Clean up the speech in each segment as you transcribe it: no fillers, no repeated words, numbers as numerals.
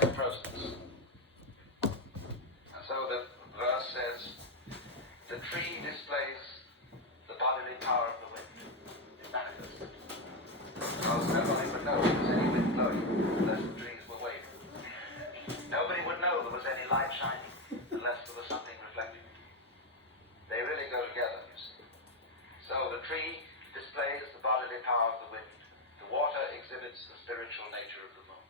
same process. And so the verse says, the tree displays the bodily power of the wind. It manifests. Because nobody would know there was any wind blowing unless the trees were waving. Nobody would know there was any light shining unless there was something reflecting it. They really go together, you see. So the tree displays the bodily power of the wind. The water exhibits the spiritual nature of the moon.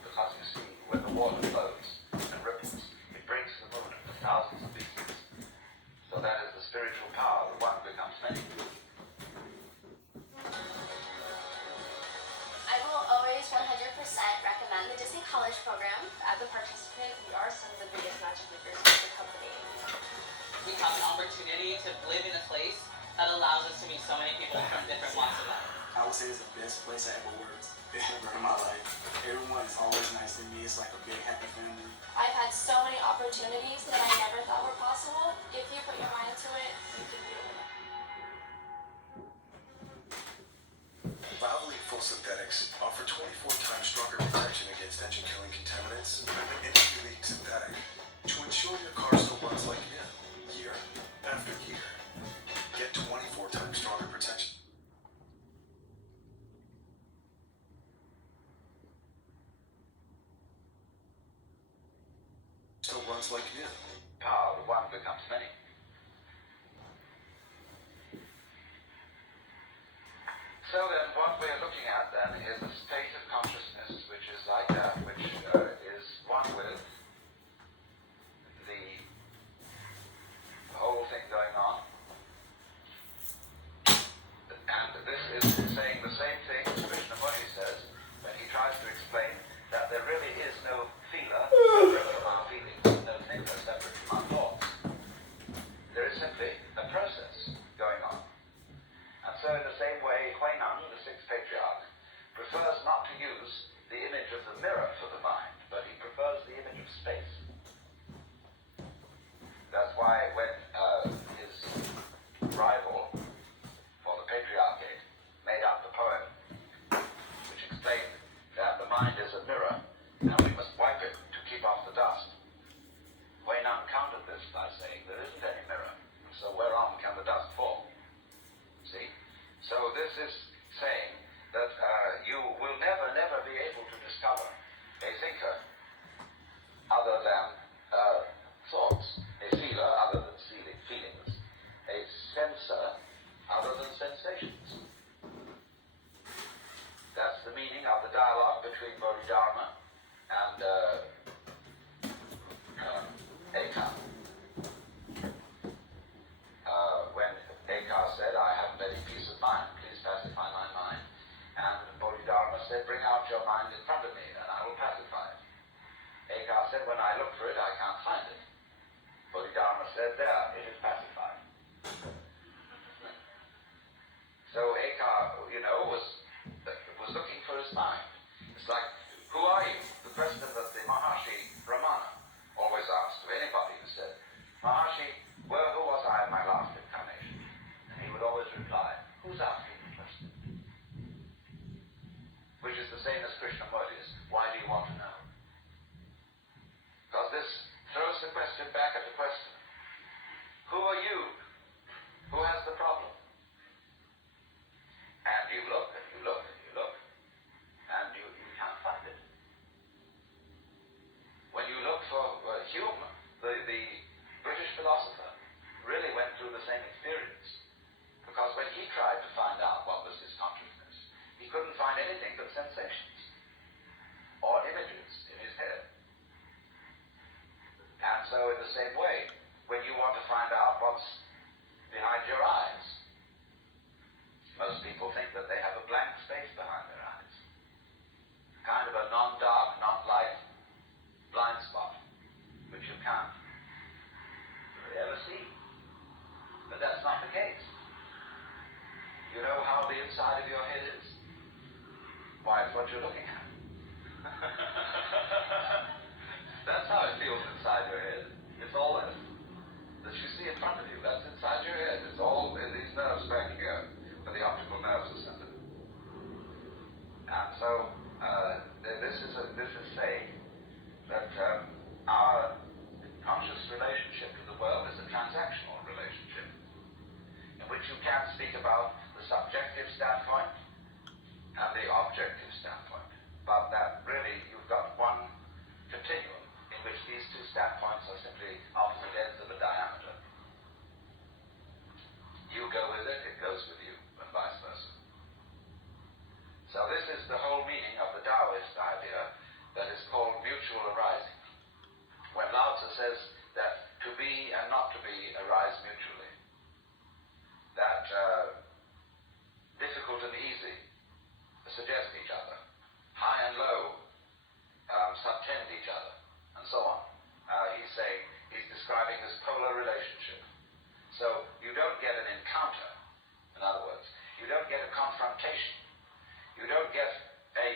Because you see, when the water flows and ripples, it breaks the moon into thousands of pieces. So that is the spiritual power, the one becomes many. I will always 100% recommend the Disney College program. As a participant, we are some of the biggest magic makers in the company. We have an opportunity to live in a place that allows us to meet so many people from different walks of life. I would say it's the best place I ever worked ever in my life. Everyone is always nice to me. It's like a big happy family. I've had so many opportunities that I never thought were possible. If you put your mind to it, you can do it. Valvoline Full Synthetics offer 24 times stronger protection against engine-killing contaminants than an industry-leading synthetic to ensure your car still runs like new, year after year. Get 24 times stronger protection. Still runs like new. Power of one becomes many. So then what we're looking at then is a state of consciousness which is like that, which is one with the whole thing going on. And this is saying the same thing as Krishnamurti says when he tries to explain that there really is no feeler separate from our feelings, no thinker separate from our thoughts. There is simply a process going on. And so in the same way, Huineng, the sixth patriarch, prefers not to use the image of the mirror for the mind, but he prefers the image of space. That's why when his rival for the patriarchate made up the poem which explained that the mind is a mirror and we must wipe it to keep off the dust, Huineng countered this by saying there isn't any mirror, so whereon can the dust fall? See? So this is saying that you will never be able to discover a thinker other than thoughts, a feeler other than feelings, a sensor other than sensations. That's the meaning of the dialogue between Bodhidharma and Akar. When Akar said, I haven't any peace of mind, please pacify my mind. And Bodhidharma said, bring out your mind in front of me and I will pacify it. Akar said, when I look for it, I can't find it. Bodhidharma said, there, it is pacified. So Akar, was looking for his mind. It's like, who are you? The question that the Maharshi Brahmana always asked of anybody who said, Maharshi, who was I in my last incarnation? And he would always reply, who's asking the question? Which is the same as Krishnamurti's, why do you want to know? Because this throws the question back at the question, who are you? Who has the problem? And you look and you look and you look, and you can't find it. When you look for Hume, the British philosopher, really went through the same experience. Because when he tried to find out what was his consciousness, he couldn't find anything but sensations or images in his head. And so in the same way, when you want to find out what's behind your eyes, most people think that they have a blank space behind their eyes. Kind of a non-dark, non-light blind spot, which you can't ever see. But that's not the case. You know how the inside of your head is? Why, it's what you're looking at. That's how it feels inside your head. It's all that you see in front of you. That's inside your head. It's all in these nerves back here, where the optical nerves are centered. And so this is saying says that to be and not to be arise mutually. That difficult and easy suggest each other. High and low subtend each other, and so on. He's describing this polar relationship. So you don't get an encounter, in other words. You don't get a confrontation. You don't get a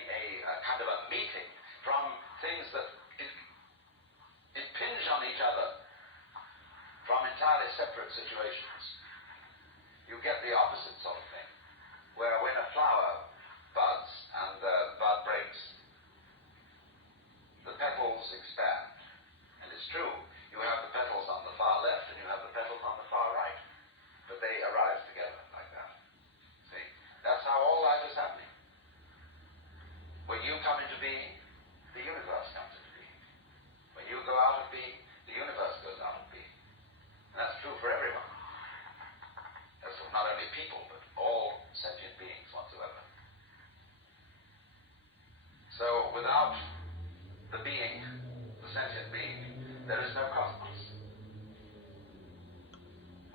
kind of a meeting from things that impinge on each other from entirely separate situations. You get the opposite sort of thing, where when a flower buds and the bud breaks, the petals expand. And it's true, you have the petals on the far left and you have the petals on the far right, but they arise together like that. See? That's how all life is happening. When you come into being, the universe comes into being. When you go out of being, the universe goes out of being. And that's true for everyone. That's for not only people, but all sentient beings whatsoever. So without the being, the sentient being, there is no cosmos.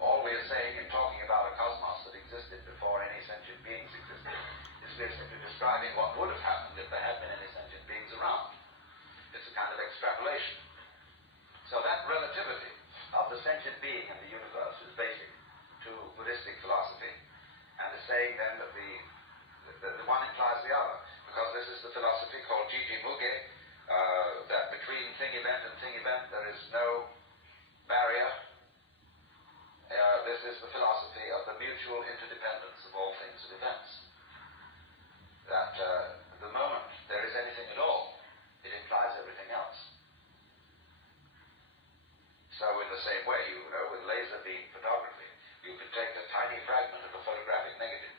All we are saying in talking about a cosmos that existed before any sentient beings existed is we're simply describing what would have happened if there had been any sentient beings around. It's a kind of extrapolation. So that relativity of the sentient being in the universe is basic to Buddhistic philosophy, and is saying then that the one implies the other, because this is the philosophy called Jiji Muge, that between thing event and thing event there is no barrier. This is the philosophy of the mutual interdependence of all things and events. That the moment there is anything at all, it implies everything else. So in the same way, with laser beam photography, you can take a tiny fragment of a photographic negative,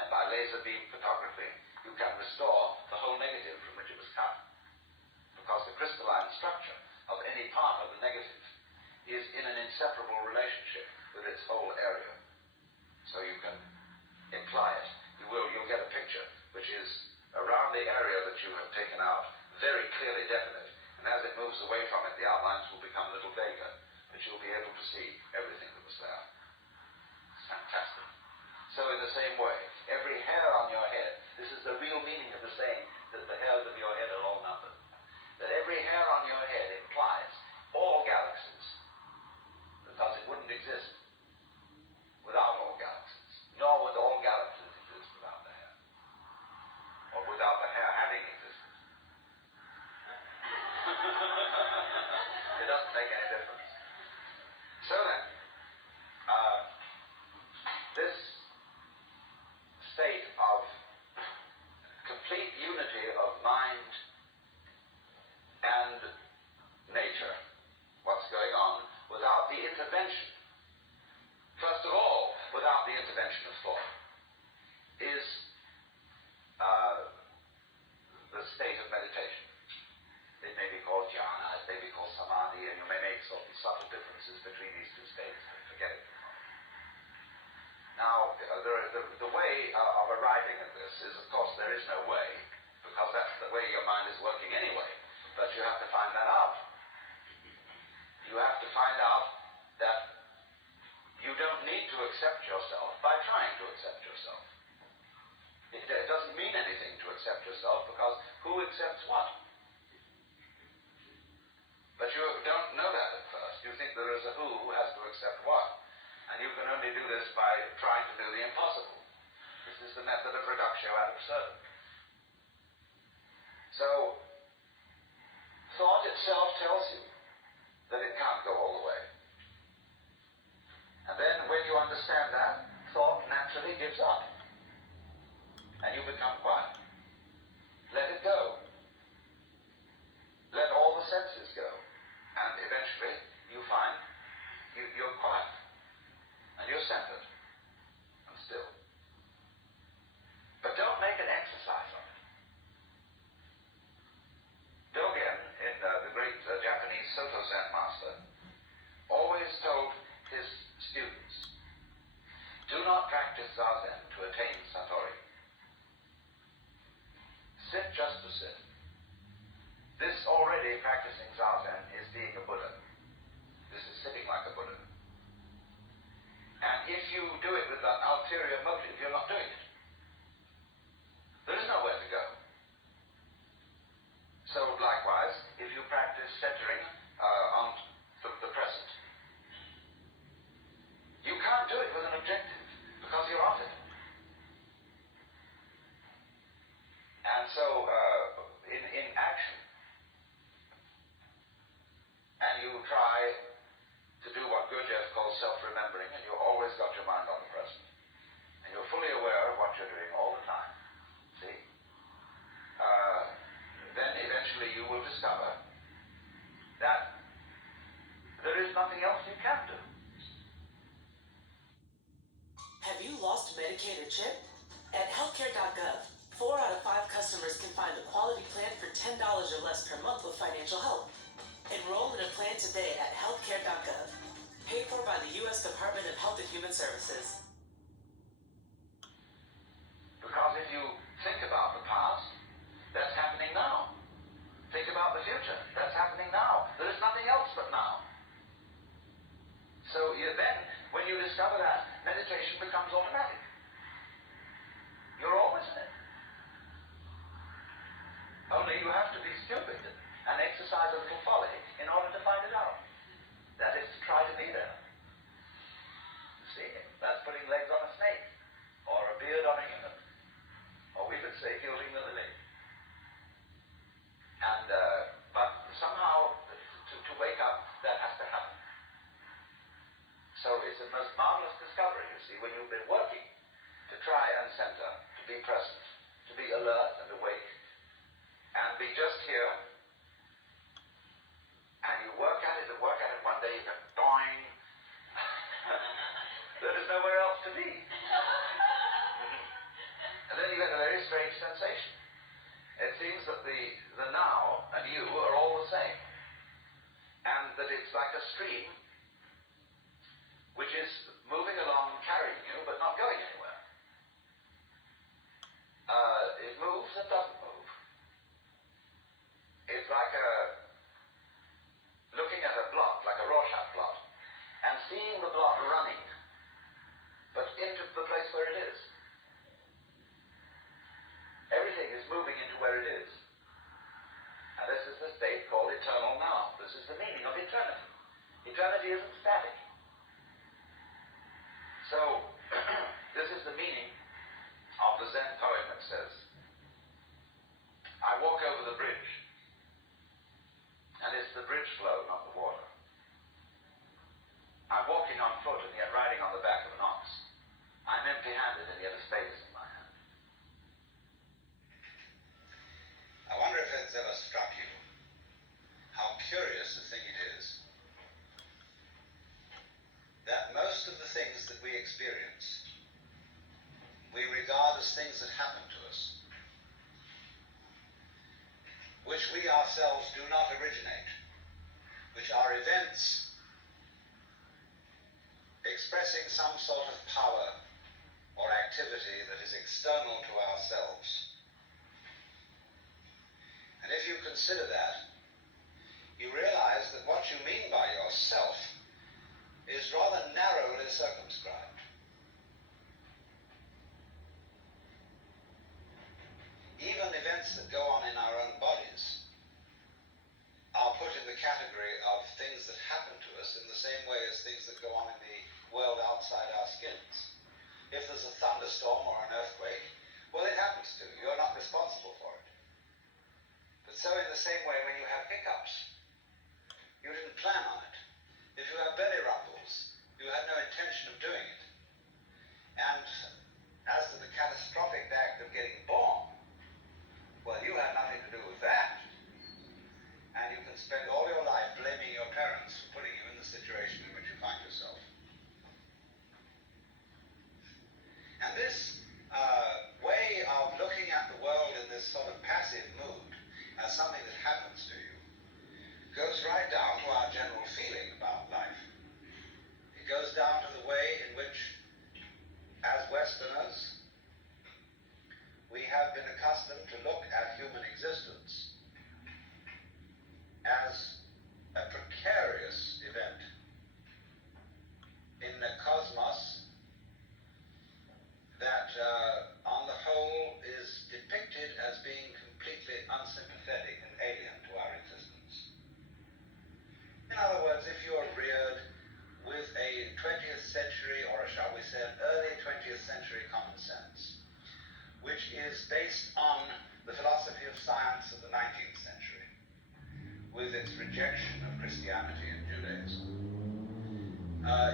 and by laser beam photography, you can restore the whole negative from which it was cut. Because the crystalline structure of any part of the negative is in an inseparable relationship with its whole area. So you can imply it. You'll get a picture which is around the area that you have taken out, very clearly definite. And as it moves away from it, the outlines will become a little vaguer, but you'll be able to see everything that was there. It's fantastic. So in the same way, every hair on your head, this is the real meaning of the saying that the hairs of your head are all numbered. That every hair on your head implies all galaxies, because it wouldn't exist without all galaxies, nor would all galaxies exist without the hair, or without the hair having existed. It doesn't make any difference. So then, this state of complete unity of mind and nature, what's going on, without the intervention, first of all, without the intervention of thought, is the state of meditation. It may be called jhana, it may be called samadhi, and you may make sort of subtle differences between these two states, but forget it. Now, the way of arriving at this is, of course, there is no way, because that's the way your mind is working anyway, but you have to find that out. You have to find out that you don't need to accept yourself by trying to accept yourself. It doesn't mean anything to accept yourself, because who accepts what? But you don't know that at first. You think there is a who has to accept what. And you can only do this by trying to do the impossible. This is the method of reductio ad absurdum. So, thought itself tells you that it can't go all the way. And then when you understand that, thought naturally gives up. And you become quiet. Let it go. Let all the senses go. And eventually, you find you're quiet. And you're centered. And still. But don't make an exercise of it. Dogen, in the great Japanese Soto Zen master, always told his students, do not practice Zazen to attain Satori. Sit just to sit. This already practicing Zazen is being a Buddha. ulterior motive, you're not doing it. There is nowhere to go. So likewise, if you practice centering on the present, you can't do it with an objective because you're off it. And so in action, and you try to do what Gurdjieff calls self-remembering, and you've always got your mind on the present, and you're fully aware of what you're doing all the time, see? Then eventually you will discover that there is nothing else you can do. Have you lost Medicaid or CHIP? At healthcare.gov, 4 out of 5 customers can find a quality plan for $10 or less per month with financial help. Enroll in a plan today at healthcare.gov, paid for by the U.S. Department of Health and Human Services. Because if you think about the past, that's happening now. Think about the future, that's happening now. There is nothing else but now. So then, when you discover that, meditation becomes automatic. You're always in it. Only you have to be stupid and exercise a little folly in order to find it out. That is to try to be there. See, that's putting legs on a snake, or a beard on a human, or we could say gilding the lily. And, but somehow, to wake up, that has to happen. So it's the most marvelous discovery, you see, when you've been working to try and center, to be present, to be alert and awake, and be just here, and you work at it, one day you go, doing. There is nowhere else to be. And then you get a very strange sensation. It seems that the now and you are all the same. And that it's like a stream which is moving along, carrying you, but not going anywhere. It moves and doesn't move. It's like looking at a blot, like a Rorschach blot, and seeing the blot running, but into the place where it is. Everything is moving into where it is. And this is the state called eternal now. This is the meaning of eternity. Eternity isn't static. So, this is the meaning of the Zen poem that says, I walk over the bridge, and it's the bridge flow, not the water. I'm walking on foot and yet riding on the back of an ox. I'm empty-handed and yet a spade is in my hand. I wonder if it's ever struck you how curious a thing it is that most of the things that we experience, we regard as things that happen to us, which we ourselves do not originate, which are events expressing some sort of power or activity that is external to ourselves. And if you consider that, you realize that what you mean by yourself is rather narrowly circumscribed. Even events that go on in our own bodies are put in the category of things that happen to us in the same way as things that go on in the world outside our skins. If there's a thunderstorm or an earthquake, well, it happens to you. You're not responsible for it. But so in the same way, when you have hiccups, you didn't plan on it. If you have belly rumbles, you had no intention of doing it. And as to the catastrophic act of getting born, well, you had nothing to do with that. And you can spend all your life blaming your parents for putting you in the situation in which you find yourself. And this way of looking at the world in this sort of passive mood as something that happens to you goes right down to our general feeling about life. It goes down to the way in which, as Westerners, we have been accustomed to look at human existence as a precarious event in a cosmos with its rejection of Christianity and Judaism.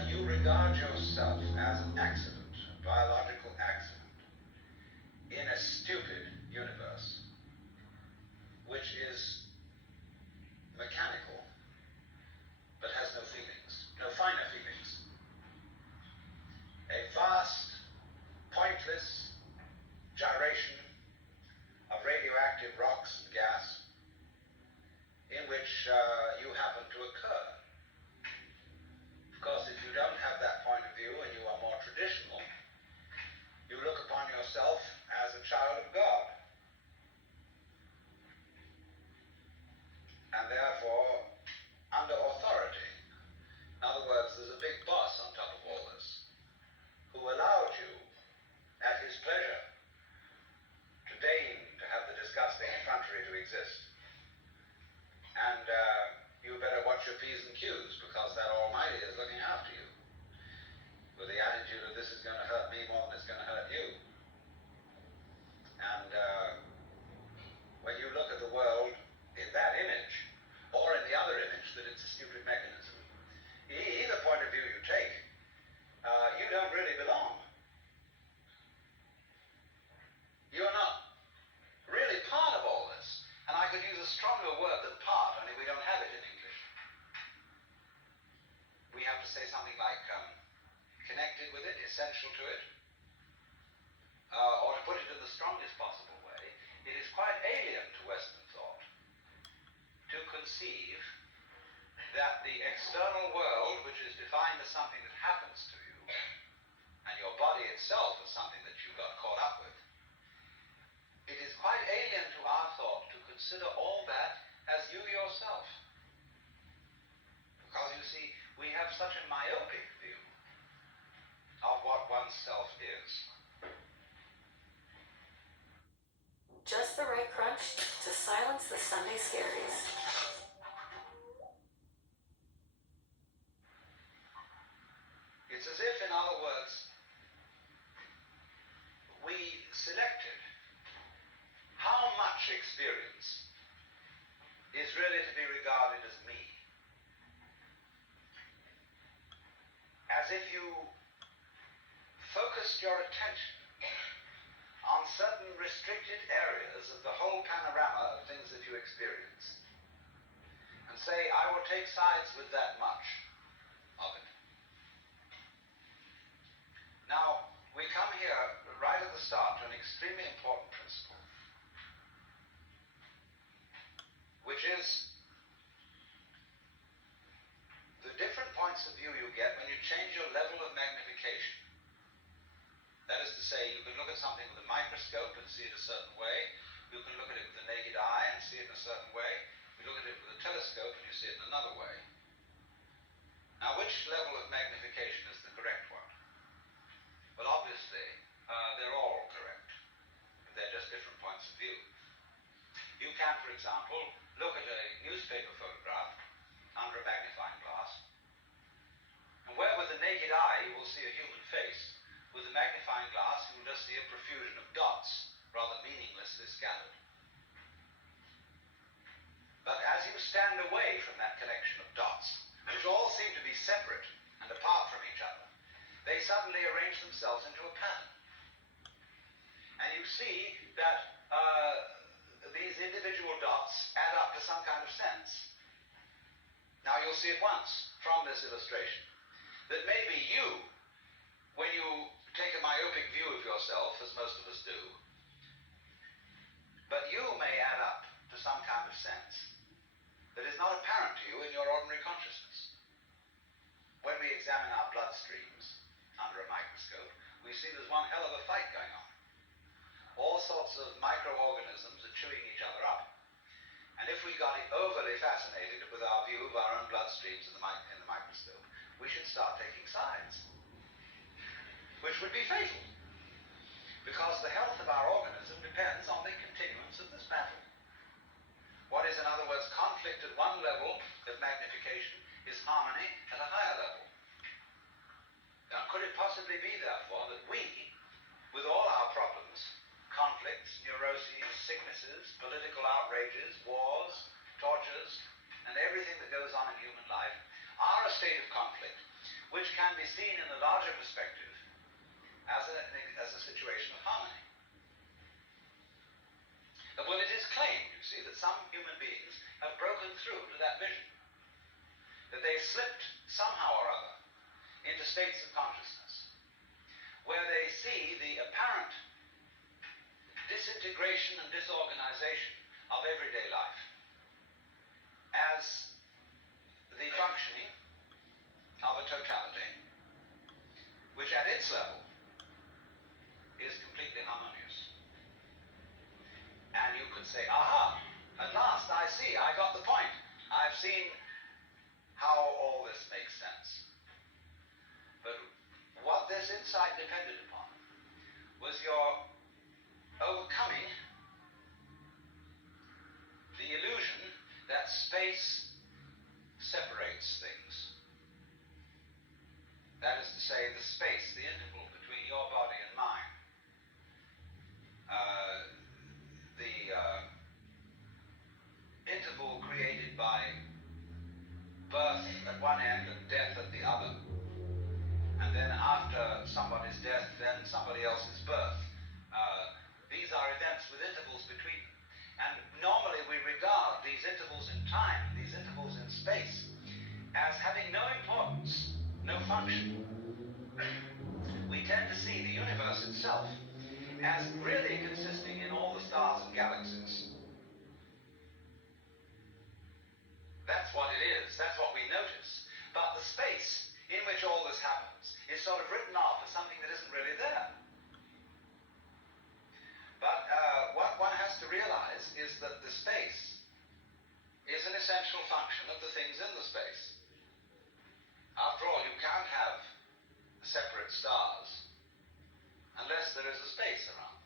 You regard yourself as an accident, a biological accident, in a stupid universe, which is mechanical, but has no feelings, no finer feelings. A vast, pointless gyration of radioactive rocks and gas in which you happen to occur. Of course, if you don't have that point of view and you are more traditional, you look upon yourself as a child of God. And therefore, under authority. In other words, there's a big boss on top of all this, who allowed you, at his pleasure, to deign to have the disgusting effrontery to exist. And you better watch your P's and Q's, because that Almighty is looking after you, with the attitude of this is going to hurt me more than it's going to hurt you. And when you look at the world in that image, or in the other image, that it's a stupid mechanism, either point of view you take, you don't really belong. You're not really part of all this. And I could use a stronger word than part, only we don't have it in English. We have to say something like connected with it, essential to it, or to put it in the strongest possible way, it is quite alien to Western thought to conceive that the external world, which is defined as something that happens to you, and your body itself as something that you got caught up with, it is quite alien to our thought to consider all that as you yourself. Because you see, we have such a myopic view of what oneself is. Just the right crunch to silence the Sunday scaries. It's as if, in other words, we selected how much experience is really to be regarded as me. As if you focused your attention on certain restricted areas of the whole panorama of things that you experience, and say, I will take sides with that much of it. Now, we come here right at the start to an extremely important principle, which is the different points of view you get when you change your level of magnification. That is to say, you can look at something with a microscope and see it a certain way. You can look at it with the naked eye and see it in a certain way. You look at it with a telescope and you see it in another way. Now, which level of magnification is the correct one? Well, obviously, they're all correct. They're just different points of view. You can, for example, look at a newspaper photograph under a magnifying glass, and where with the naked eye you will see a human face, with the magnifying glass you will just see a profusion of dots, rather meaninglessly scattered. But as you stand away from that collection of dots, which all seem to be separate and apart from each other, they suddenly arrange themselves into a pattern. And you see that these individual dots add up to some kind of sense. Now you'll see at once from this illustration that maybe you, when you take a myopic view of yourself, as most of us do, but you may add up to some kind of sense that is not apparent to you in your ordinary consciousness. When we examine our bloodstreams under a microscope, we see there's one hell of a fight going on. All sorts of microorganisms are chewing each other up. And if we got overly fascinated with our view of our own bloodstreams in the microscope, we should start taking sides, which would be fatal, because the health of our organism depends on the continuance of this battle. What is, in other words, conflict at one level of magnification is harmony at a higher level. Now, could it possibly be, therefore, that we, with all our problems, conflicts, neuroses, sicknesses, political outrages, wars, tortures, and conflict, which can be seen in a larger perspective as a situation of harmony. Well, it is claimed, you see, that some human beings have broken through to that vision, that they've slipped somehow or other into states of consciousness where they see the apparent disintegration and disorganization of everyday life as the functioning of a totality which at its level is completely harmonious. And you could say, aha, at last I see, I got the point. I've seen how all this makes sense. But what this insight depended upon was your overcoming the illusion that space separates things. That is to say, the space, the interval between your body and mine. The interval created by birth at one end and death at the other. And then after somebody's death, then somebody else's birth. These are events with intervals between them. And normally we regard these intervals in time, these intervals in space, as having no importance, no function. We tend to see the universe itself as really consisting in all the stars and galaxies. That's what it is, that's what we notice. But the space in which all this happens is sort of written off as something that isn't really there. But what one has to realize is that the space is an essential function of the things in the space. After all, you can't have separate stars unless there is a space around.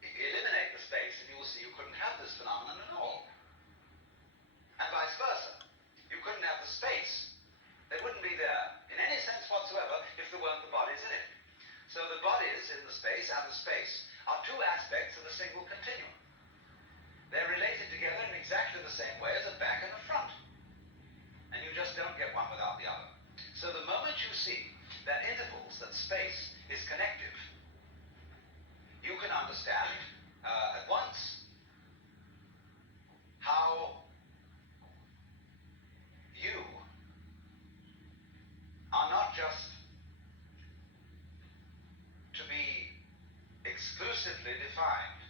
Eliminate the space and you will see you couldn't have this phenomenon at all. And vice versa. You couldn't have the space. They wouldn't be there in any sense whatsoever if there weren't the bodies in it. So the bodies in the space and the space are two aspects of a single continuum. They're related together in exactly the same way as a back and a front. And you just don't get one without the other. So the moment you see that intervals, that space is connective, you can understand at once how you are not just to be exclusively defined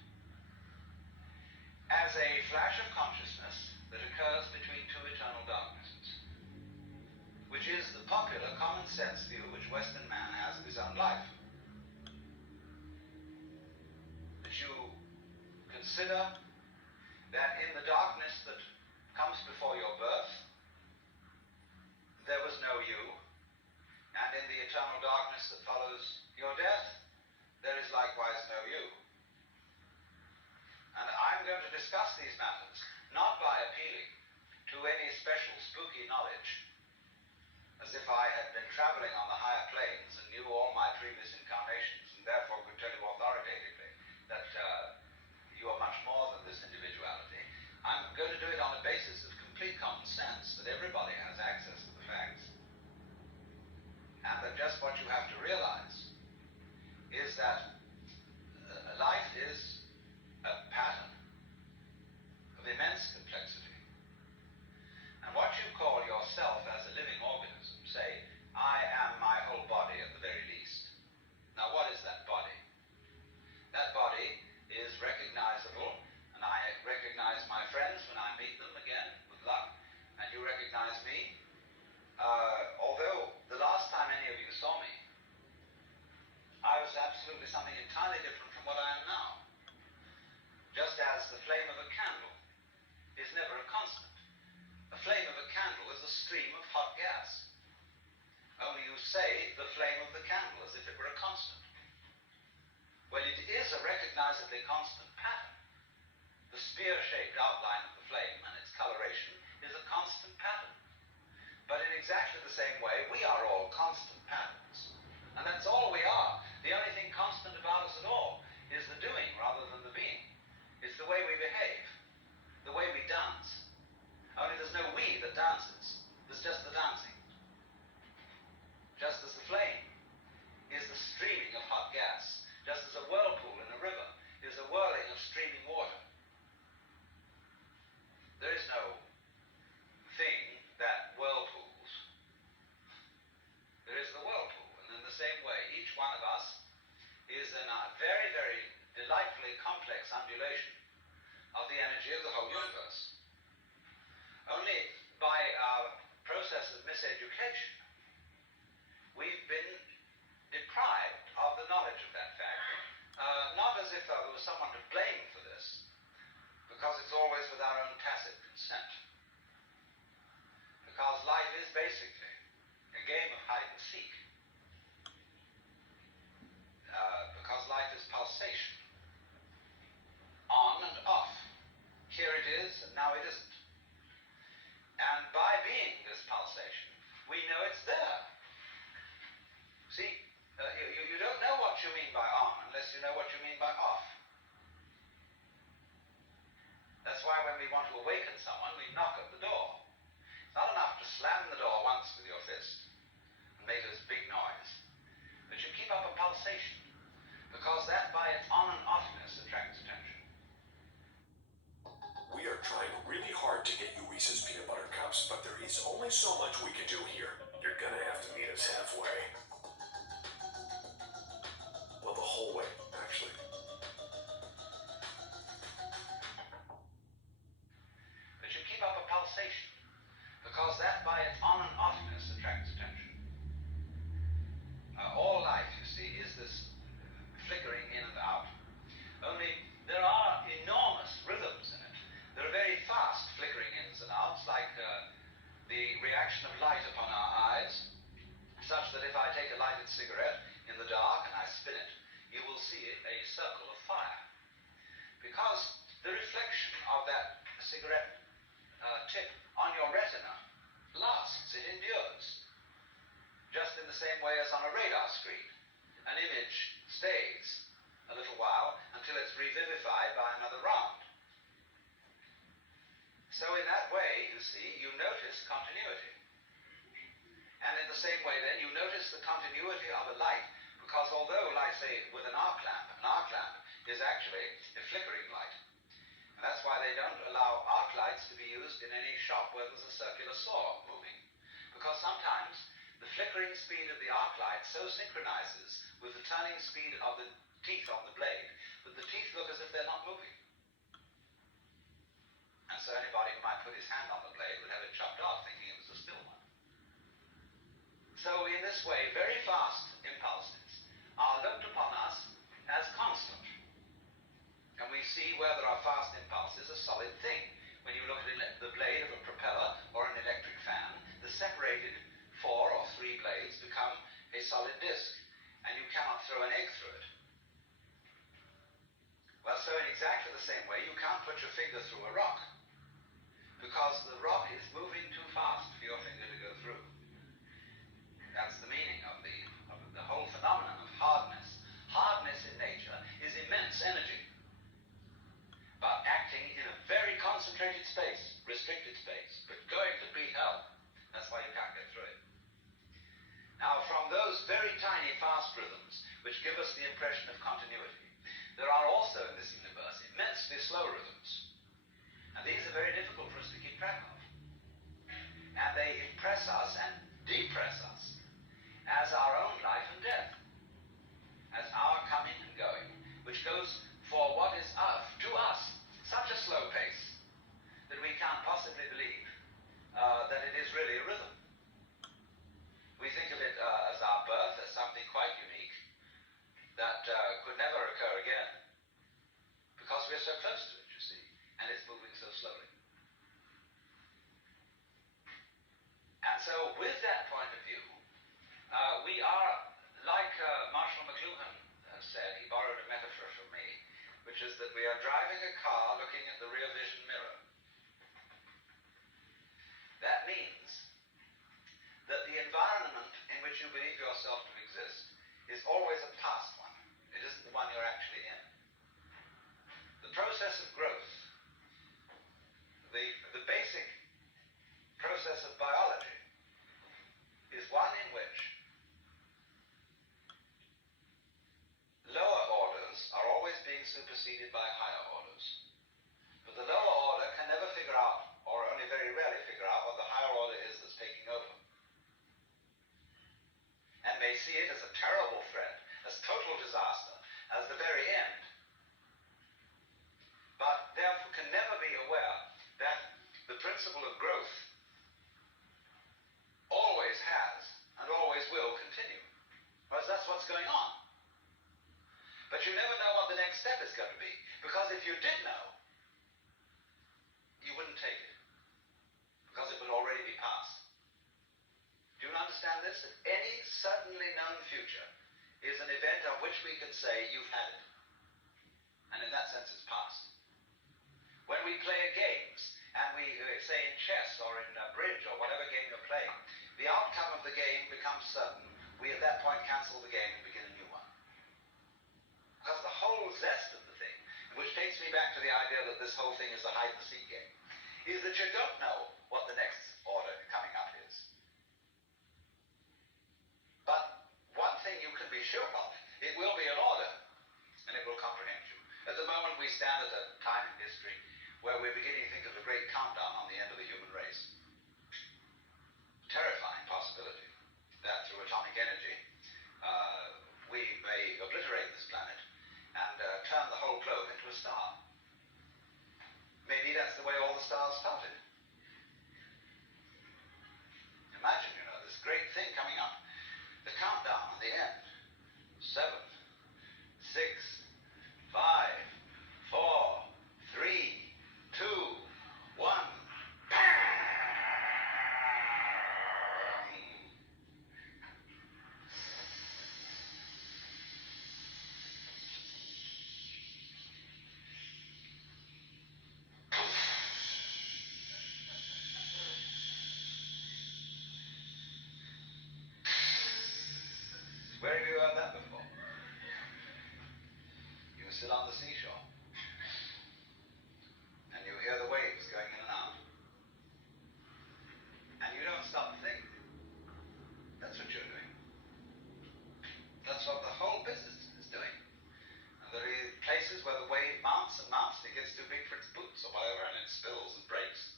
as a flash of consciousness that occurs between two eternal darknesses, which is the popular common sense view which Western man has of his own life. That you consider that in the darkness that comes before your birth, there was no you, and in the eternal darkness that follows your death, there is likewise no you. And I'm going to discuss these matters not by appealing to any special spooky knowledge, as if I had been traveling on the higher planes and knew all my previous incarnations and therefore could tell you authoritatively that you are much more than this individuality. I'm going to do it on a basis of complete common sense, that everybody has access to the facts. And that just what you have to realize is that life is a pattern of immense complexity. And what you call yourself as a living organism, say, I am my whole body at the very least. Now what is that body? That body is recognizable, and I recognize my friends when I meet them again, with luck, and you recognize me. Although the last time any of you saw me, I was absolutely something entirely different from what I am now. Just as the flame of a candle is never a constant. A flame of a candle is a stream of hot gas. Only you say the flame of the candle as if it were a constant. Well, it is a recognizably constant pattern. The spear-shaped outline of the flame and its coloration is a constant pattern. But in exactly the same way, we are all constant patterns. And that's all we are. The only thing constant about us at all is the doing rather than the being. It's the way we behave, the way we dance. Only there's no we that dances. There's just the dancing. just as the flame is the streaming of hot gas, just as a whirlpool in a river is the whirling of streaming water. There is no thing that whirlpools. There is the whirlpool, and in the same way, each one of us is in a very, very delightfully complex undulation of the energy of the whole universe. Only by our process of miseducation, we've been deprived of the knowledge of that fact. Not as if there was someone to blame for this, because it's always with our own tacit consent. Because life is basically a game of hide and seek. Because life is pulsation. On and off. Here it is, and now it isn't. And by being this pulsation, we know it's there. See, you don't know what you mean by on unless you know what you mean by off. That's why when we want to awaken someone, we knock at the door. It's not enough to slam the door once with your fist and make this big noise. But you keep up a pulsation, because that by its on and offness attracts attention. We are trying really hard to get you Reese's Peanut Butter Cups, but there is only so much we can do here. You're gonna have to meet us halfway. Well, the whole way, actually. But you keep up a pulsation, because that by its on and offness attracts attention. All life, you see, is this flickering in and out. Only there are enormous rhythms in it. There are very fast flickering ins and outs, like the reaction of light upon our eyes, such that if I take a lighted cigarette in the dark and I spin it, you will see a circle of fire. Because the reflection of that cigarette tip on your retina lasts, it endures. Just in the same way as on a radar screen. An image stays a little while until it's revivified by another round. So in that way, you see, you notice continuity. And in the same way then, you notice the continuity of a light, because although, like say, with an arc lamp is actually a flickering light. And that's why they don't allow arc lights to be used in any shop where there's a circular saw moving. Because sometimes the flickering speed of the arc light so synchronizes with the turning speed of the teeth on the blade that the teeth look as if they're not moving. And so anybody who might put his hand on the blade would have it chopped off thinking it was a still one. So in this way, very fast impulses are looked upon us as constant. And we see where there are fast impulses a solid thing. When you look at the blade of a propeller or an electric fan, the separated 4 or 3 blades become a solid disc, and you cannot throw an egg through it. Well, so in exactly the same way, you can't put your finger through a rock, because the rock is moving too fast for your finger to go through. That's the meaning of the whole phenomenon of hardness. Hardness in nature is immense energy, but acting in a very concentrated space, restricted space, but going to beat hell. That's why you can't get through it. Now, from those very tiny fast rhythms, which give us the impression of continuity, there are also in this universe immensely slow rhythms. And these are very difficult for us to keep track of. And they impress us and depress us as our own life and death, as our coming and going, which goes for what is to us such a slow pace that we can't possibly believe that it is really a rhythm. We think of it as our birth, as something quite unique that could never occur again, because we're so close to it, you see, and it's moving so slowly. And so with that point of view, we are, like Marshall McLuhan said, he borrowed a metaphor from me, which is that we are driving a car looking at the rear vision mirror. That means that the environment in which you believe yourself to exist is always a past one. It isn't the one you're actually in. The process of growth, the basic process of biology, is one in which the very end, but therefore can never be aware that the principle of growth always has and always will continue. Because that's what's going on. But you never know what the next step is going to be. Because if you did know, you wouldn't take it. Because it will already be past. Do you understand this? That any certainly known future is an event of which we can say, you've had it. And in that sense, it's past. When we play games, and we say in chess or in bridge or whatever game you're playing, the outcome of the game becomes certain. We at that point cancel the game and begin a new one. Because the whole zest of the thing, which takes me back to the idea that this whole thing is a hide-and-seek game, is that you don't know what the next order coming up is. But one thing you can be sure of, it will be an order, and it will comprehend you. At the moment we stand at a time in history where we're beginning to think of the great countdown on the end of the human race. Terrifying possibility that through atomic energy we may obliterate this planet and turn the whole globe into a star. Maybe that's the way all the stars started. Imagine, this great thing coming up. The countdown on the end. 7, 6, 5, 4, 3, 2, 1. Where have you heard that before? You sit on the seashore, and you hear the waves going in and out, and you don't stop to think. That's what you're doing. That's what the whole business is doing. And there are places where the wave mounts and mounts, and it gets too big for its boots or whatever, and it spills and breaks.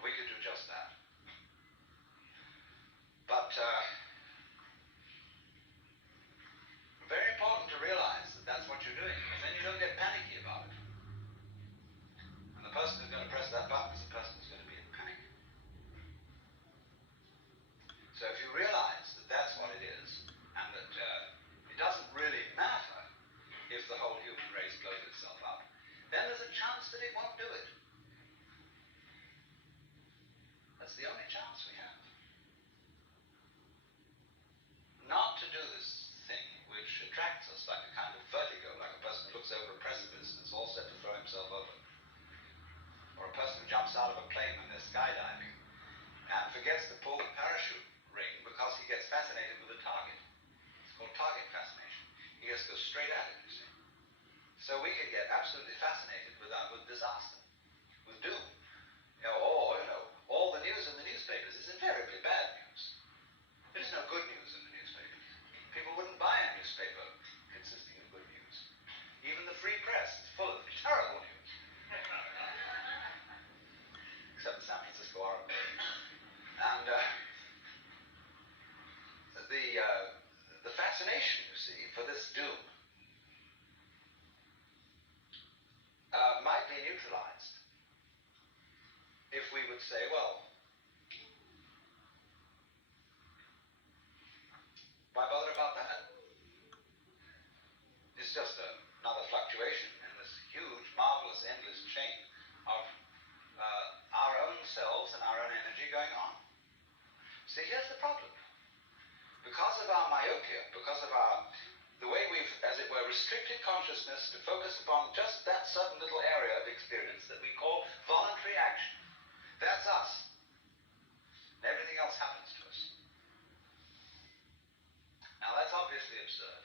We could do just that. But very important to realize that that's what you're doing, because then you don't get panicky about it. And the person who's going to press that button is the person who's going to be in panic. So if you realize that that's what it is, and that it doesn't really matter if the whole human race blows itself up, then there's a chance that it won't do it. That's the only chance we have. Not to do this thing which attracts us like a kind of vertigo, like a person who looks over a precipice and is all set to throw himself over. Or a person who jumps out of a plane when they're skydiving and forgets to pull the parachute ring because he gets fascinated with the target. It's called target fascination. He just goes straight at it, you see. So we can get absolutely fascinated with disaster, with doom. All the news in the newspapers is invariably bad news. There's no good news in the newspapers. People wouldn't buy a newspaper consisting of good news. Even the free press is full of terrible news. Except the San Francisco Oracle. And the fascination, you see, for this doom might be neutralized if we would say, well, why bother about that? It's just another fluctuation in this huge, marvelous, endless chain of our own selves and our own energy going on. See, here's the problem. Because of our myopia, because of the way we've, as it were, restricted consciousness to focus upon just that certain little area of experience that we call voluntary action. That's us. And everything else happens to us. Now that's obviously absurd.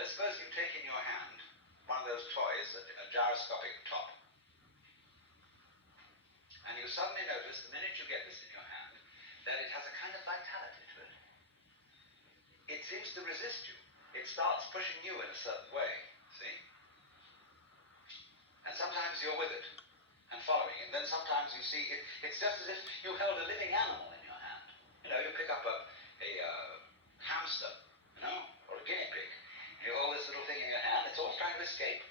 Let's suppose you take in your hand one of those toys, a gyroscopic top. And you suddenly notice, the minute you get this in your hand, that it has a kind of vitality to it. It seems to resist you. It starts pushing you in a certain way, see? And sometimes you're with it and following it. Then sometimes you see it's just as if you held a living animal in your hand. You pick up a hamster, or a guinea pig, You hold this little thing in your hand, it's always trying to escape.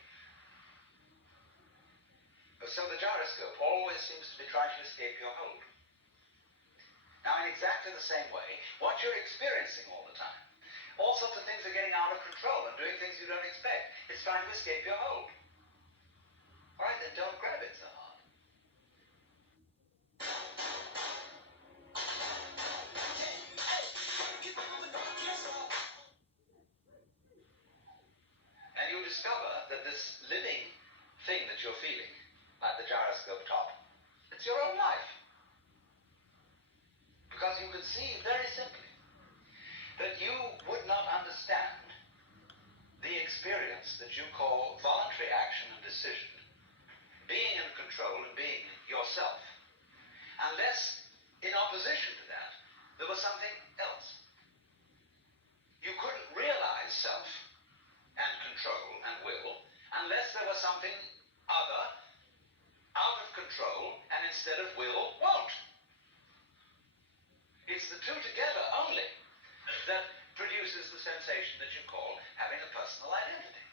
So the gyroscope always seems to be trying to escape your hold. Now, in exactly the same way, what you're experiencing all the time, all sorts of things are getting out of control and doing things you don't expect. It's trying to escape your hold. All right, then don't grab it so hard. And you discover that this living thing that you're feeling, like the gyroscope top, it's your own life. Because you can see very simply that you would not understand the experience that you call voluntary action and decision, being in control and being yourself, unless in opposition to that there was something else. You couldn't realize self and control and will unless there was something other, out of control, and instead of will, won't. It's the two together only that produces the sensation that you call having a personal identity.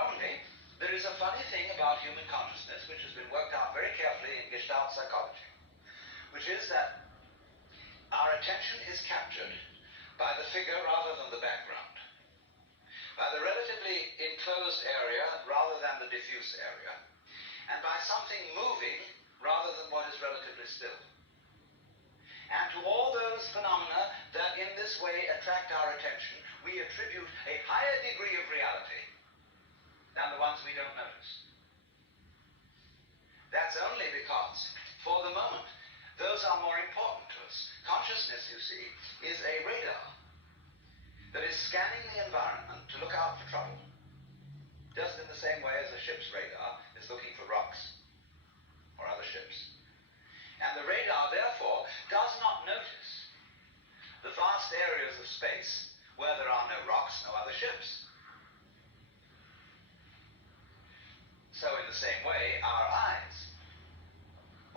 Only, there is a funny thing about human consciousness which has been worked out very carefully in Gestalt psychology, which is that our attention is captured by the figure rather than the background, by the relatively enclosed area rather than the diffuse area, and by something moving rather than what is relatively still. And to all those phenomena that in this way attract our attention, we attribute a higher degree of reality than the ones we don't notice. That's only because, for the moment, those are more important to us. Consciousness, you see, is a radar that is scanning the environment to look out for trouble, just in the same way as a ship's radar is looking for rocks or other ships. And the radar, therefore, does not notice the vast areas of space where there are no rocks, no other ships. So in the same way, our eyes,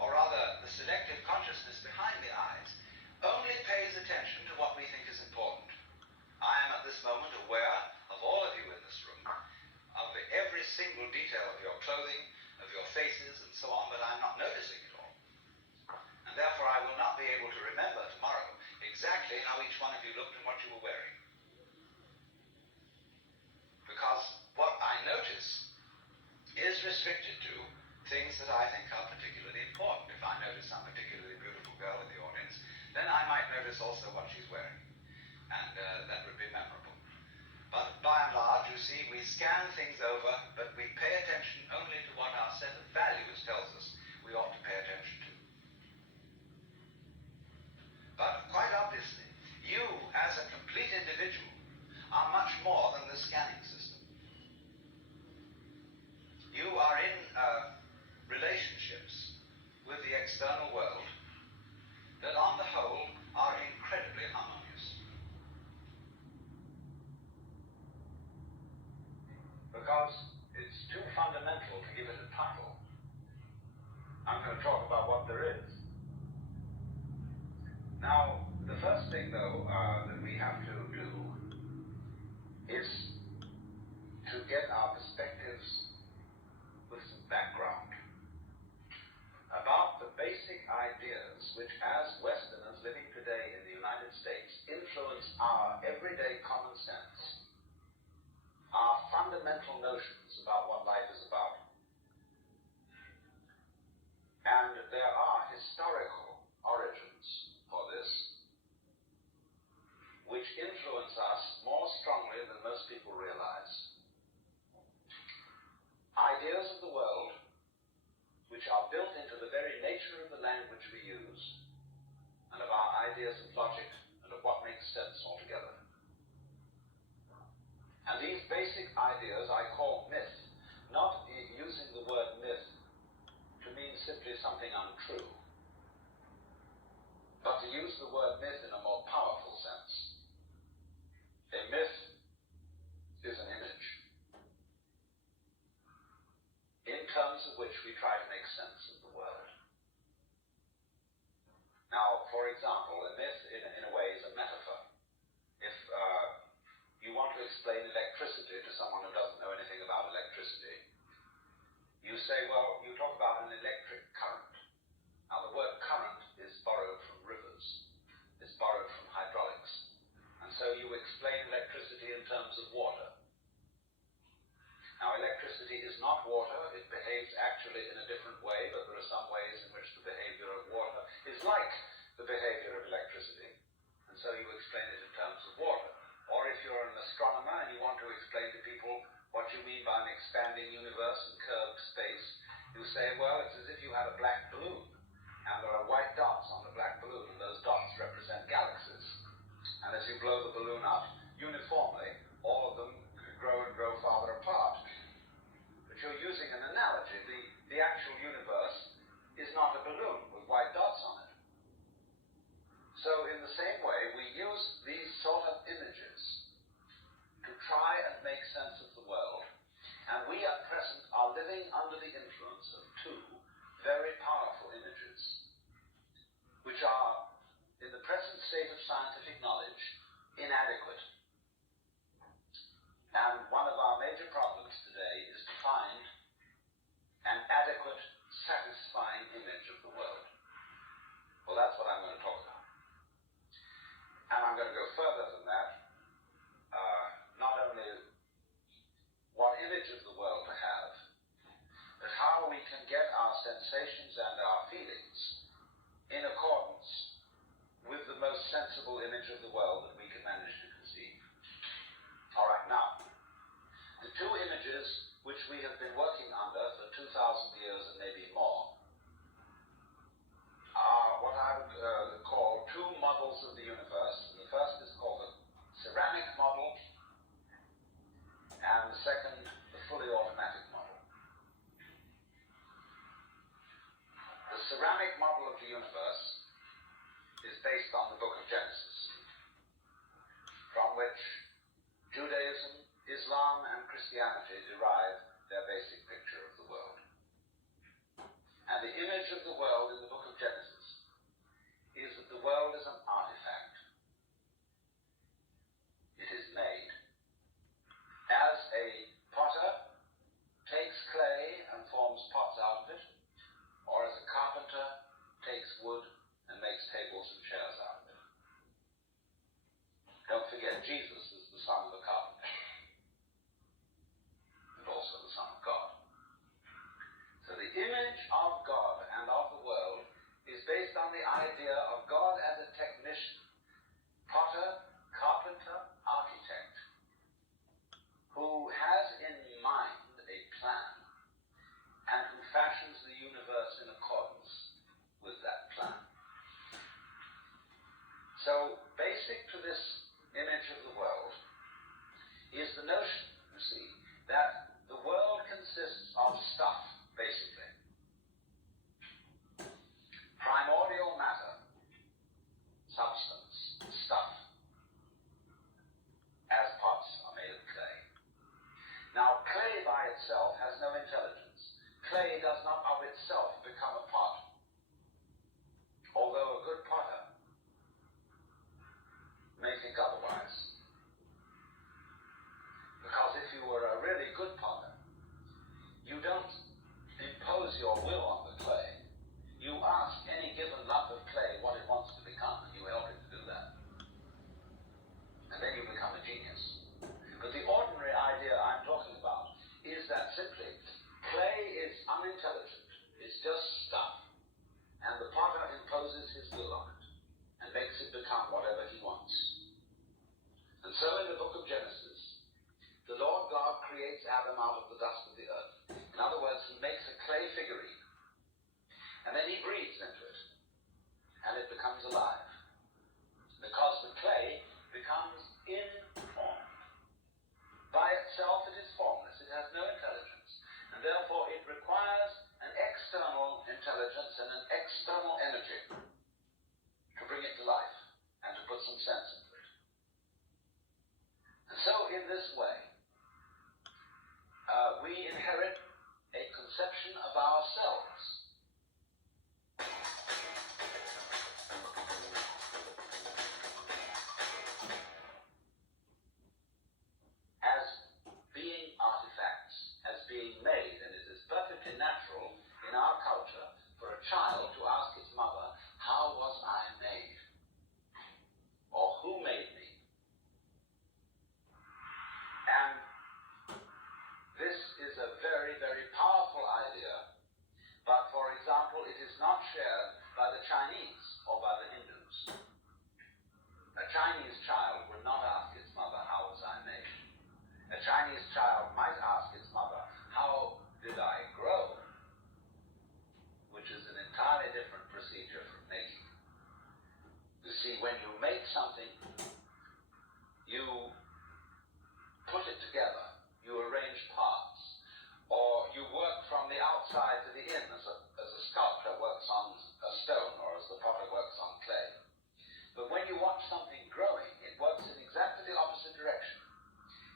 or rather the selective consciousness behind the eyes, only pays attention to what we think is important. I am at this moment aware of all of you in this room, of every single detail of your clothing, of your faces, and so on, but I'm not noticing it all. And therefore I will not be able to remember tomorrow exactly how each one of you looked and what you were wearing. Because what I notice is restricted to things that I think are particularly important. If I notice some particularly beautiful girl in the audience, then I might notice also what she's wearing. And that would be memorable. But by and large, you see, we scan things over, but we pay attention only to what our set of values tells us we ought to pay attention to. But quite obviously, you as a complete individual are much more than the scanning system. You are in relationships with the external world that on the whole are incredibly harmonious. Because it's too fundamental to give it a title. I'm going to talk about what there is. Now, the first thing, though, that we have to do is to get our perspectives with some background about the basic ideas which, as Westerners living today in the United States, influence our everyday common sense, our fundamental notions about what life is about. And there are historical origins for this, which influence us more strongly than most people realize. Ideas of the world which are built into the very nature of the language we use, and of our ideas of logic and of what makes sense altogether. And these basic ideas I call myth, not using the word myth to mean simply something untrue, but to use the word myth in a more powerful sense. A myth is an image, in terms of which we try to make sense of the world. Now, for example, a myth in a way is a metaphor. If you want to explain electricity to someone who doesn't know anything about electricity, you say, well, you talk about an electric current. Now, the word current is borrowed from rivers. It's borrowed from hydraulics. And so you explain electricity in terms of water. Now, electricity is not water. It behaves actually in a different way, but there are some ways in which the behavior of water is like the behavior of electricity. And so you explain it in terms of water. Or if you're an astronomer and you want to explain to people what you mean by an expanding universe and curved space, you say, well, it's as if you had a black balloon, and there are white dots on the black balloon, and those dots represent galaxies. And as you blow the balloon up uniformly, all of them grow and grow farther apart. But you're using an analogy. The actual universe is not a balloon with white dots on it. So in the same way, we use these sort of images to try and make sense of the world. And we at present are living under the influence of two very powerful images, which are, in the present state of scientific knowledge, inadequate. And one of our major problems today is to find an adequate, satisfying image of the world. Well, that's what I'm going to talk about. And I'm going to go further than that. Not only what image of the world to have, but how we can get our sensations and our feelings in accordance with the most sensible image of the world that we can manage to conceive. All right, now, the two images which we have been working under for 2,000 years and maybe more are what I would call two models of the universe. The first is called the ceramic model, and the second, the fully automatic model. The ceramic model of the universe is based on the book of Genesis, from which Judaism, Islam, and Christianity derive their basic picture of the world. And the image of the world in the book of Genesis is that the world is an artifact. It is made. As a potter takes clay and forms pots out of it, or as a carpenter takes wood and makes tables and chairs out of it. Don't forget, Jesus is the son of a carpenter, and also the son of God. So the image of God and of the world is based on the idea of God as a technician, potter, carpenter, architect, who has in mind a plan and who fashions the universe in accordance with that plan. So basic to this image of the world is the notion, you see, that the world consists of stuff, basically. Primordial matter, substance, stuff, as pots are made of clay. Now, clay by itself has no intelligence. Clay does not of itself become a pot, although a good potter may think otherwise. Because if you were a really good potter, you don't impose your will on the clay. You ask any given lump of clay what it wants to become, and you help it to do that. And then you become a genius. But the ordinary idea I'm talking about is that simply clay is unintelligent. It's just stuff. And the potter imposes his will on it and makes it become whatever he wants. And so in the book of Genesis, the Lord God creates Adam out of the dust of the earth. In other words, he makes a clay figurine, and then he breathes into it, and it becomes alive. Because the clay becomes informed. By itself it is formless, it has no intelligence, and therefore it requires an external intelligence and an external energy to bring it to life and to put some sense into it. And so in this way, we inherit a conception of ourselves. is not shared by the Chinese or by the Hindus. A Chinese child would not ask its mother, how was I made? A Chinese child might ask its mother, how did I grow? Which is an entirely different procedure from making. You see, when you make something, you put it together, you arrange parts, or you work from the outside to the in, as a sculptor works on a stone, or as the potter works on clay. But when you watch something growing, it works in exactly the opposite direction.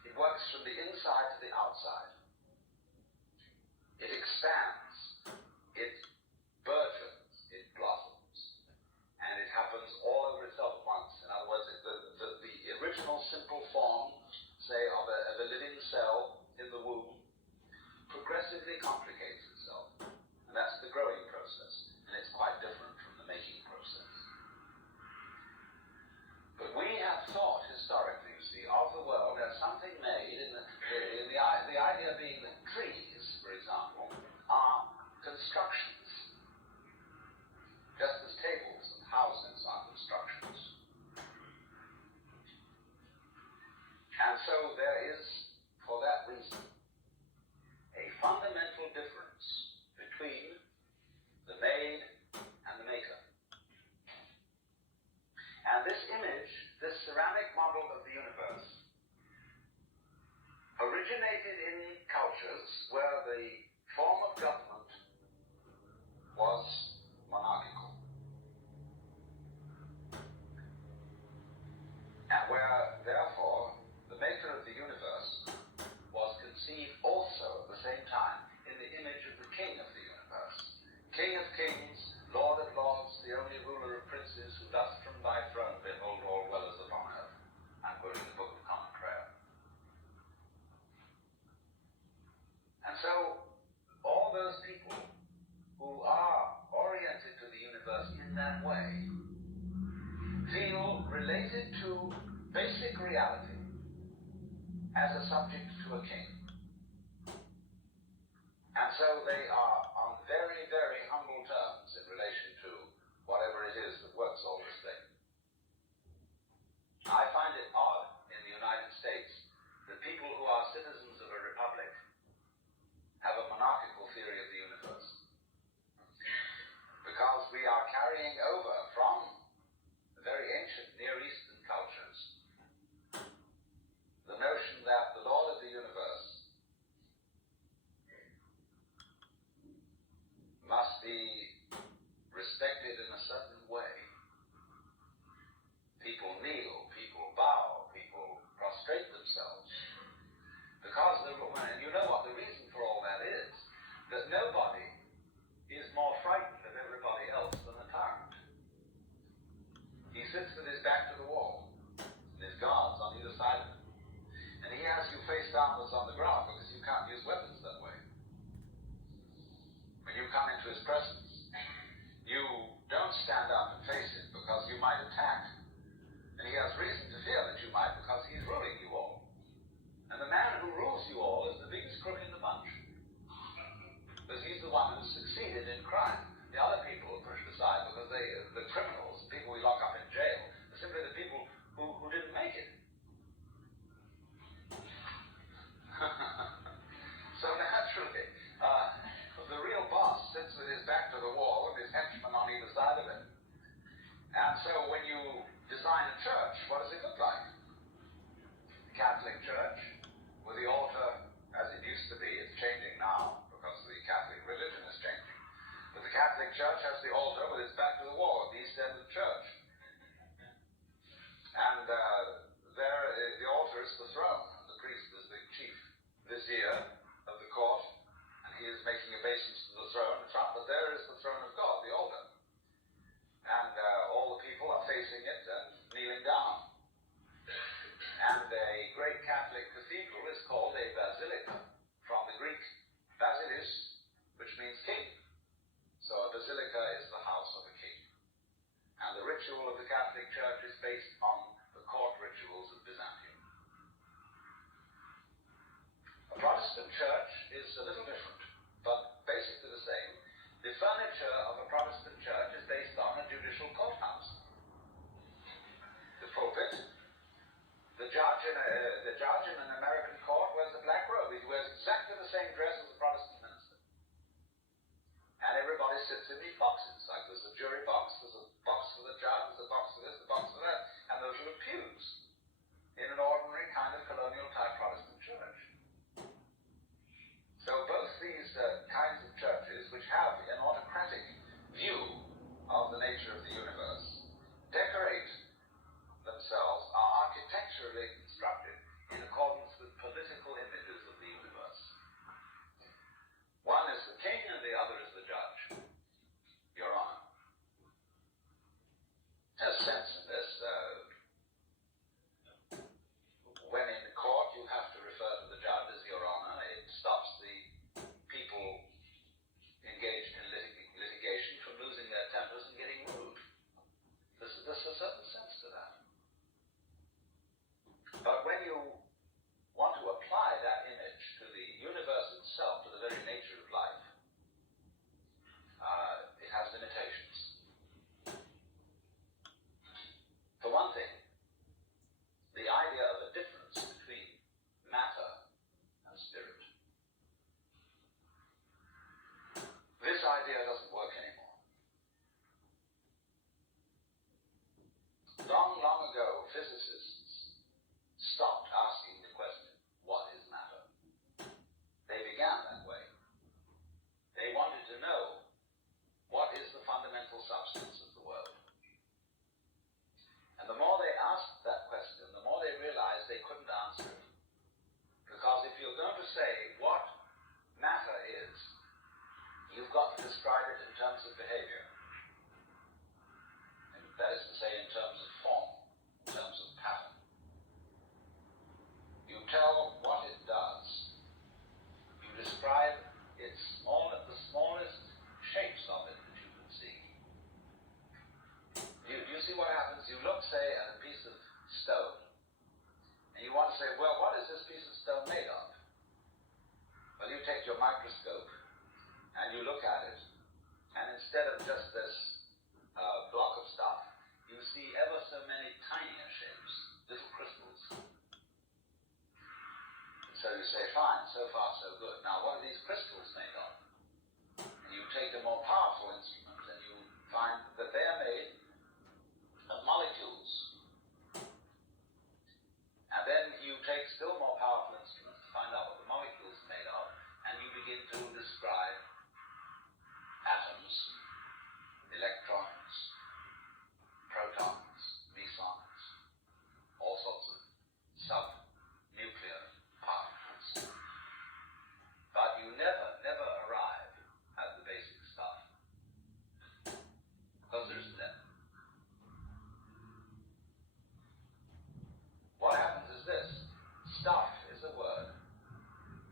It works from the inside to the outside. It expands, it burgeons, it blossoms, and it happens all over itself at once. In other words, the original simple form, say, of a living cell in the womb, progressively complicates itself. And that's the growing process, and it's quite different from the making process. But we have thought historically, you see, of the world as something made in the idea being that trees, for example, are constructions, just as tables and houses are constructions. And so there is, for that reason, a fundamental difference between the made and the maker. And this image, this ceramic model of the universe, originated in cultures where the form of government was monarchical, and where, therefore, the maker of the universe was conceived also at the same time in the image of the king of the universe. King of kings, Lord of lords, the only ruler of princes, who thus from thy throne behold all dwellers upon earth. I'm quoting the Book of Common Prayer. And so, all those people who are oriented to the universe in that way feel related to basic reality as a subject to a king. And so they are on very, very humble terms in relation to whatever it is that works all this thing. I find it odd in the United States that people who are citizens of a republic have a monarchical theory of the universe. Because we are carrying over from the very ancient Near Eastern cultures the notion that the Lord of the universe must be respected in a certain way. People kneel, people bow, people prostrate themselves. Because, and you know what the reason for all that is, that nobody is more frightened of everybody else than a tyrant. He sits with his back to the wall, and his guards on either side of him. And he has you face downwards on the ground because you can't use weapons that way. When you come into his presence, you don't stand up and face him because you might attack. And he has reason to fear that you might because he's ruling you all. And the man who rules you all is the biggest crook in the bunch. Because he's the one who's succeeded in crime. The other people are pushed aside because the criminals, the people we lock up in jail, are simply the people who didn't make it. So naturally, the real boss sits with his back to the wall and his henchmen on either side of him. And so when you design a church, what does it look like? The Catholic Church, with the altar as it used to be. It's changing now because the Catholic religion is changing. But the Catholic Church has the altar with its back to the wall at the east end of the church. And there, the altar is the throne, and the priest is the chief vizier of the court, and he is making obeisance to the throne in front, but there is the throne of God, the altar. And all the people are facing it and kneeling down. And a great Catholic cathedral is called a basilica, from the Greek basilis, which means king. So a basilica is the house of a king. And the ritual of the Catholic Church is based on the court rituals of Byzantium. A Protestant church is a little different, but basically the same. The furniture of a Protestant church is based on a judicial courthouse. The pulpit, the judge in an American court wears a black robe. He wears exactly the same dress as a Protestant minister. And everybody sits in these boxes. Like there's a jury box, there's a box for the judge, there's a box for this, a box for that, and those are the pews in an ordinary kind of colonial type Protestant church. So both these kinds of churches, which have an autocratic view of the nature of the universe, decorate themselves, are architecturally constructed in accordance with political images of the universe. One is the king and the other is the judge. Your Honor. There's sense in this. When in court you have to refer to the judge as Your Honor, it stops the people engaged in litigation from losing their tempers and getting rude. There's a certain sense to that. But when you want to apply that image to the universe itself, to the very nature of life, it has limitations. For one thing, the idea of a difference between matter and spirit. This idea doesn't work anymore. Long, long ago, physicists stopped asking the question, what is matter? They began that way. They wanted to know, what is the fundamental substance of the world? And the more they asked that question, the more they realized they couldn't answer it. Because if you're going to say what matter is, you've got to describe it in terms of behavior. And that is to say, in terms of form, in terms of pattern. You tell what it does. You describe the smallest shapes of it that you can see. Do you see what happens? You look, say, at a piece of stone, and you want to say, well, what is this piece of stone made of? Well, you take your microscope, and you look at it, and instead of just this block of stuff, you see ever so many tinier shapes, little crystals. And so you say, fine, so far so good. Now, what are these crystals made of? And you take a more powerful instrument, and you find that they are made of molecules. And then you take still more powerful instruments to find out what the molecules are made of, and you begin to describe atoms, electrons, protons, mesons, all sorts of sub-nuclear particles. But you never arrive at the basic stuff. Because there isn't any. What happens is this. Stuff is a word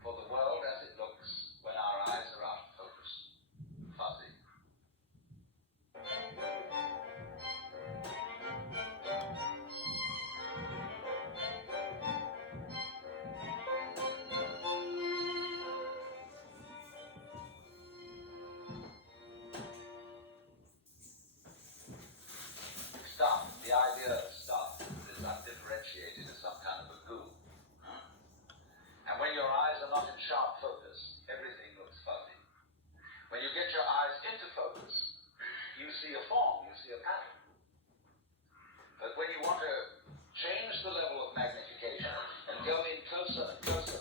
for the world as it looks when our eyes are out of focus. Fuzzy. Stuff, the idea of stuff is undifferentiated as some kind of a goo. And when your eyes are not in sharp focus, everything looks fuzzy. When you get your eyes into focus, you see a form, you see a pattern. But when you want to change the level of magnification and go in closer and closer